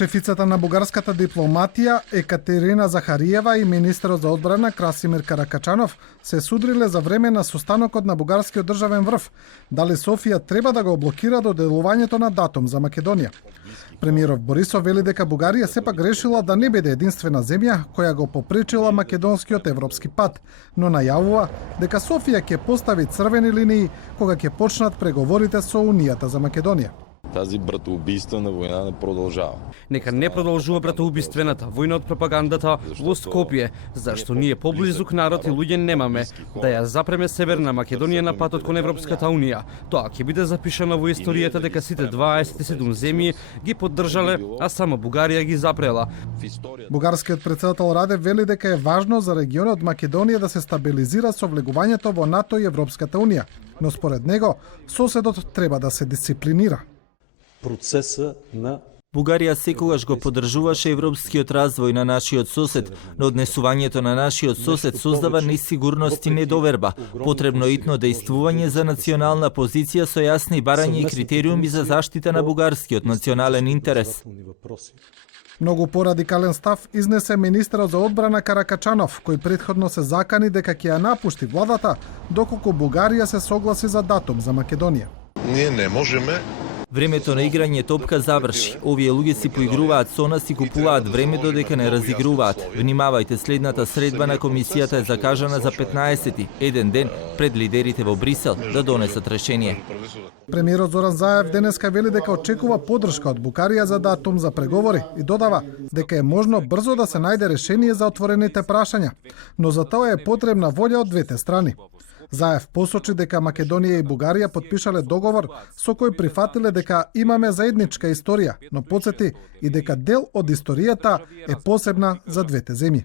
Шефицата на бугарската дипломатија Екатерина Захариева и министерот за одбрана Красимир Каракачанов се судриле за време на состанокот на бугарскиот државен врв дали Софија треба да го блокира доделувањето на датум за Македонија. Премиеров Борисов вели дека Бугарија сепак решила да не биде единствена земја која го попречила македонскиот европски пат, но најавува дека Софија ќе постави црвени линии кога ќе почнат преговорите со Унијата за Македонија. Тази братоубийствена војна не продолжава. Нека не продолжува братоубиствената војна од пропагандата во Скопје, зашто ние поблизук народ и луѓе немаме да ја запреме Северна Македонија на патот кон Европската Унија. Тоа ќе биде запишано во историјата дека сите 27 земји ги поддржале, а само Бугарија ги запрела. Бугарскиот претседател Радев вели дека е важно за регионот Македонија да се стабилизира со влегувањето во НАТО и Европската Унија, но според него соседот треба да се дисциплинира. Процеса на Бугарија секогаш го поддржуваше европскиот развој на нашиот сосед, но однесувањето на нашиот сосед создава несигурност и недоверба. Потребно е итно действување за национална позиција со јасни барања и критериуми за заштита на бугарскиот национален интерес. Многу порадикален став изнесе министерот за одбрана Каракачанов, кој претходно се закани дека ќе ја напушти владата доколку Бугарија се согласи за датум за Македонија. Ние не можеме. Времето на играње топка заврши. Овие луѓе си поигруваат со нас и купуваат време додека не разигруваат. Внимавајте, следната средба на комисијата е закажана за 15-ти, еден ден пред лидерите во Брисел да донесат решение. Премиерот Зоран Заев денеска вели дека очекува поддршка од Бугарија за датум за преговори и додава дека е можно брзо да се најде решение за отворените прашања, но за тоа е потребна волја од двете страни. Заев посочи дека Македонија и Бугарија потпишале договор со кој прифатиле дека имаме заедничка историја, но потсети и дека дел од историјата е посебна за двете земји.